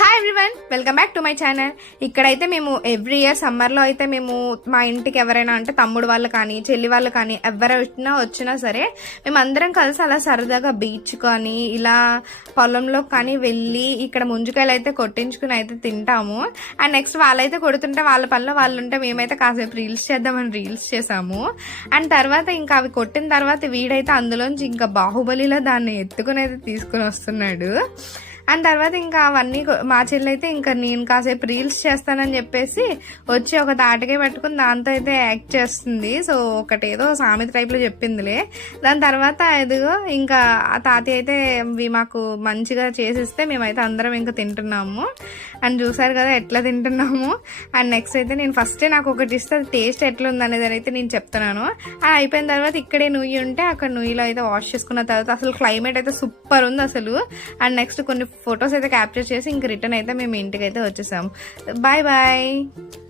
Hi everyone, welcome back to my channel. ఇక్కడైతే మేము every year సమ్మర్లో అయితే మేము మా ఇంటికి ఎవరైనా అంటే తమ్ముడు వాళ్ళు కానీ చెల్లి వాళ్ళు కానీ ఎవరైనా వచ్చినా సరే మేము అందరం కలిసి అలా సరదాగా బీచ్ కానీ ఇలా పొలంలో కానీ వెళ్ళి ఇక్కడ ముంజుకాయలు అయితే కొట్టించుకుని అయితే తింటాము. అండ్ నెక్స్ట్ వాళ్ళైతే కొడుతుంటే వాళ్ళ పనిలో వాళ్ళు ఉంటే మేమైతే కాసేపు రీల్స్ చేద్దామని రీల్స్ చేసాము. అండ్ తర్వాత ఇంకా అవి కొట్టిన తర్వాత వీడైతే అందులోంచి ఇంకా బాహుబలిలో దాన్ని ఎత్తుకుని అయితే తీసుకుని వస్తున్నాడు. అండ్ తర్వాత ఇంకా అవన్నీ మా చెల్లి అయితే ఇంకా నేను కాసేపు రీల్స్ చేస్తానని చెప్పేసి వచ్చి ఒక తాటకే పెట్టుకుని దాంతో అయితే యాక్ట్ చేస్తుంది. సో ఒకటేదో సామెత టైప్లో చెప్పిందిలే. దాని తర్వాత ఎదుగో ఇంకా ఆ తాతయ్య అయితే మాకు మంచిగా చేసిస్తే మేమైతే అందరం ఇంకా తింటున్నాము. అండ్ చూసారు కదా ఎట్లా తింటున్నాము. అండ్ నెక్స్ట్ అయితే నేను ఫస్టే నాకు ఒకటి ఇస్తే అది టేస్ట్ ఎట్లా ఉంది అనేది అయితే నేను చెప్తున్నాను. అది అయిపోయిన తర్వాత ఇక్కడే నుయ్యి ఉంటే అక్కడ నుయ్యిలో అయితే వాష్ చేసుకున్న తర్వాత అసలు క్లైమేట్ అయితే సూపర్ ఉంది అసలు. అండ్ నెక్స్ట్ కొన్ని ఫొటోస్ అయితే క్యాప్చర్ చేసి ఇంక రిటర్న్ అయితే మేము ఇంటికి అయితే వచ్చేసాము. Bye bye.